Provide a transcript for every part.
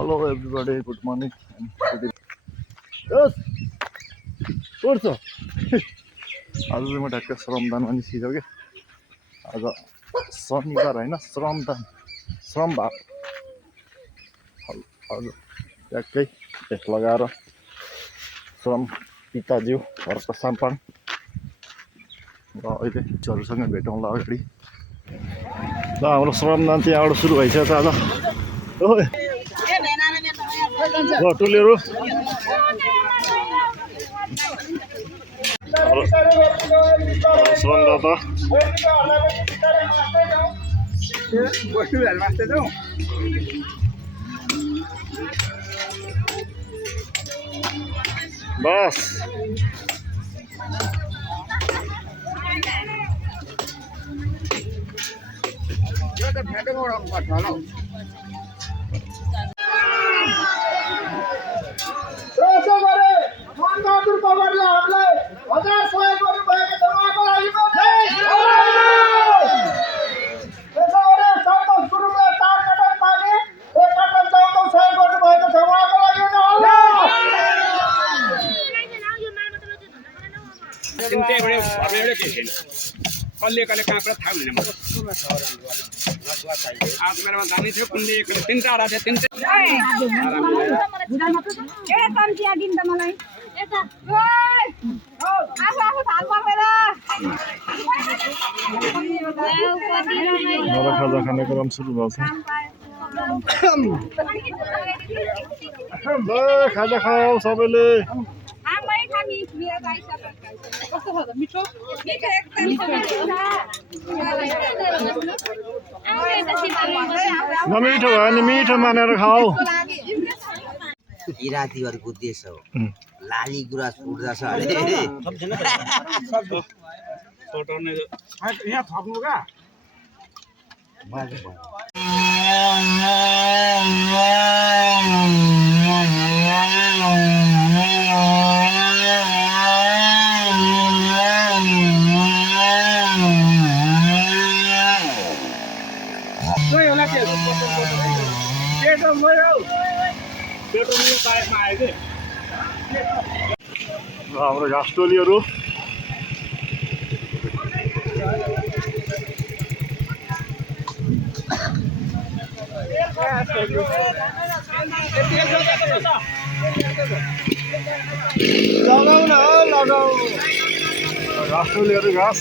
Hello everybody, good morning and good evening. Yes, what's up? आज चाहिँ म ठ्याक्क श्रमदानमा निस्किसक्यो कि आज शनिबार होइन श्रमदान श्रमभाग हजुर ट्याक्कै भेट लगाएर श्रम पिताज्यू घरको साम्पाङ र अहिले टिचरहरूसँग भेटौँला अगाडि ल हाम्रो श्रमदान चाहिँ यहाँबाट सुरु भइसकेको छ आज ल टोलीहरू श्रमदाता बस कल्ले कले काँक्रा थाहा हुँदैन आज मेरोमा जानै थियो कुनले तीनटा आरा थियो तीनटा खाजा खाने क्रम सुरु भएको छ खाजा खाऊ सबैले नमिठो भयो भने मिठो मानेर खाऊ किराँतीहरूको देश हो लाली गुराँस उड्दछ यहाँ थप्नु का हाम्रो घाँस टोलीहरू घाँस टोलीहरू घाँस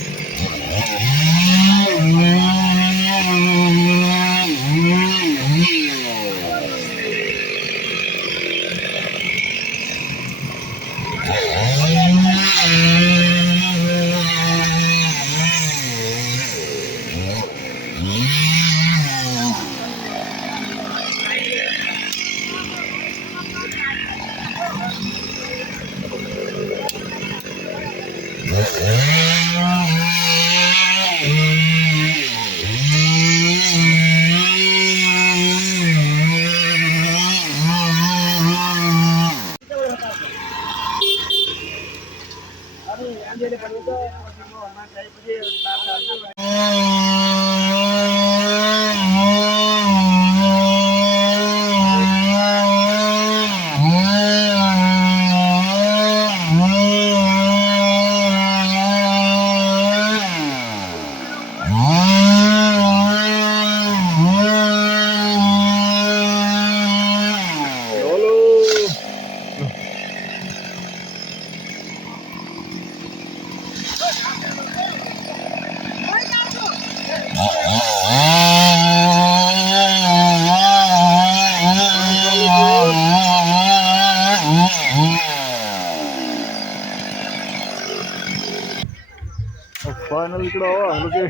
फाइनल इकडे हो हाम्रो चाहिँ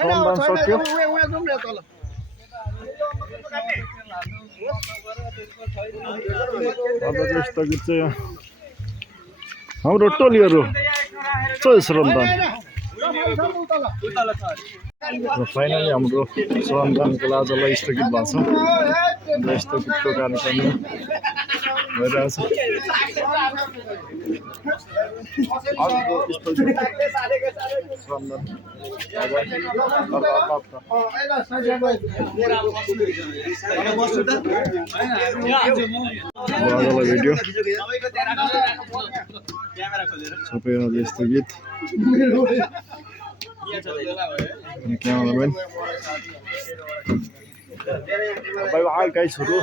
श्रमदान सक्यो अब चाहिँ स्थगित चाहिँ हाम्रो टोलीहरू चाहिँ श्रमदान फाइनली हाम्रो श्रमदानको आजलाई स्थगित भएको छ। यस्तो गीतको कार्यक्रम भइरहेछ भिडियो सबैजनाले यस्तो गीत क्यामेराम्यान गाइसहरू